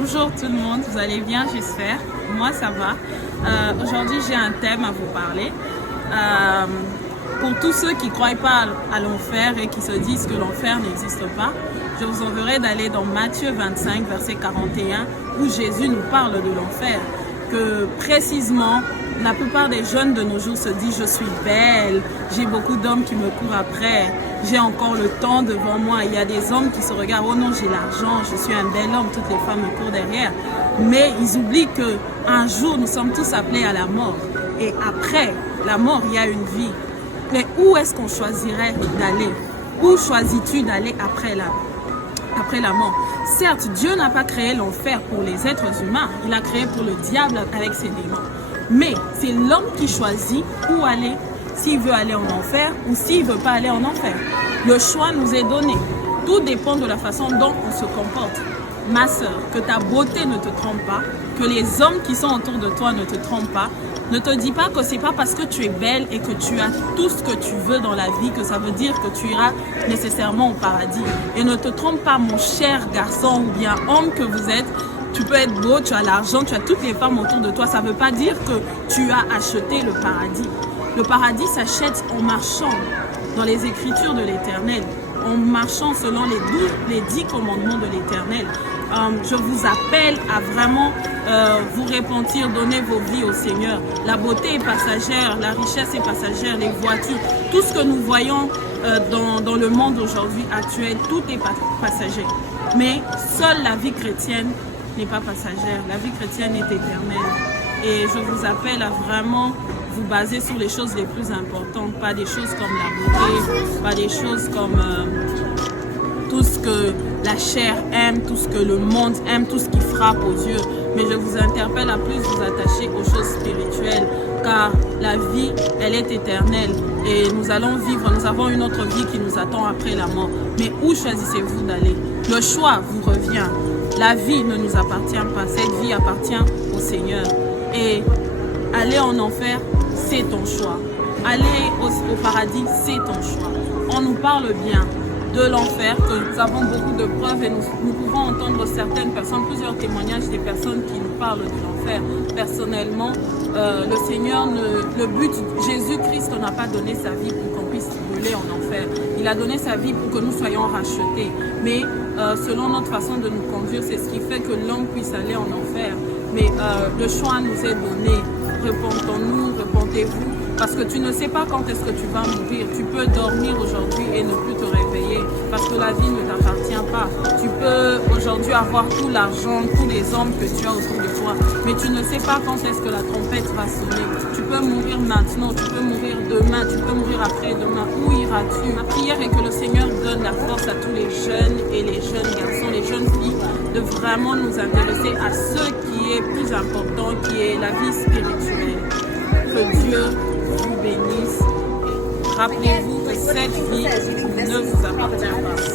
Bonjour tout le monde, vous allez bien j'espère. Moi ça va. Aujourd'hui j'ai un thème à vous parler. Pour tous ceux qui ne croient pas à l'enfer et qui se disent que l'enfer n'existe pas, je vous enverrai d'aller dans Matthieu 25 verset 41 où Jésus nous parle de l'enfer. Que précisément la plupart des jeunes de nos jours se disent je suis belle, j'ai beaucoup d'hommes qui me courent après, j'ai encore le temps devant moi. Il y a des hommes qui se regardent, oh non j'ai l'argent, je suis un bel homme, toutes les femmes me courent derrière. Mais ils oublient qu'un jour nous sommes tous appelés à la mort. Et après la mort il y a une vie. Mais où est-ce qu'on choisirait d'aller? Où choisis-tu d'aller après la mort? Certes, Dieu n'a pas créé l'enfer pour les êtres humains, il a créé pour le diable avec ses démons. Mais c'est l'homme qui choisit où aller, s'il veut aller en enfer ou s'il ne veut pas aller en enfer. Le choix nous est donné. Tout dépend de la façon dont on se comporte. Ma soeur, que ta beauté ne te trompe pas, que les hommes qui sont autour de toi ne te trompent pas. Ne te dis pas que c'est pas parce que tu es belle et que tu as tout ce que tu veux dans la vie que ça veut dire que tu iras nécessairement au paradis. Et ne te trompe pas, mon cher garçon ou bien homme que vous êtes. Tu peux être beau, tu as l'argent, tu as toutes les femmes autour de toi. Ça ne veut pas dire que tu as acheté le paradis. Le paradis s'achète en marchant dans les écritures de l'Éternel, en marchant selon les 10 commandements de l'Éternel. Je vous appelle à vraiment vous repentir, donner vos vies au Seigneur. La beauté est passagère, la richesse est passagère, les voitures, tout ce que nous voyons dans le monde aujourd'hui actuel, tout est passager. Mais seule la vie chrétienne n'est pas passagère, la vie chrétienne est éternelle. Et je vous appelle à vraiment vous baser sur les choses les plus importantes, pas des choses comme la beauté, pas des choses comme tout ce que la chair aime, tout ce que le monde aime, tout ce qui frappe aux yeux. Mais je vous interpelle à plus vous attacher aux choses spirituelles, car la vie, elle est éternelle et nous allons vivre, nous avons une autre vie qui nous attend après la mort. Mais où choisissez-vous d'aller? Le choix vous revient. La vie ne nous appartient pas, cette vie appartient au Seigneur. Et aller en enfer, c'est ton choix. Aller au paradis, c'est ton choix. On nous parle bien de l'enfer, que nous avons beaucoup de preuves et nous pouvons entendre certaines personnes, plusieurs témoignages des personnes qui nous parlent de l'enfer. Personnellement, le Seigneur, le but, Jésus-Christ n'a pas donné sa vie pour qu'on puisse brûler en enfer. Il a donné sa vie pour que nous soyons rachetés. Mais selon notre façon de nous conduire, c'est ce qui fait que l'homme puisse aller en enfer. Mais le choix nous est donné. Repentons-nous, repentez-vous. Parce que tu ne sais pas quand est-ce que tu vas mourir. Tu peux dormir aujourd'hui et ne plus te réveiller parce que la vie ne t'appartient pas. Tu peux aujourd'hui avoir tout l'argent, tous les hommes que tu as autour de toi, mais tu ne sais pas quand est-ce que la trompette va sonner. Tu peux mourir maintenant, tu peux mourir demain, tu peux mourir après-demain. Où iras-tu? Ma prière est que le Seigneur donne la force à tous les jeunes et les jeunes garçons, les jeunes filles, de vraiment nous intéresser à ce qui est plus important, qui est la vie spirituelle. Que Dieu vous bénisse. Rappelez-vous que cette vie ne vous appartient pas.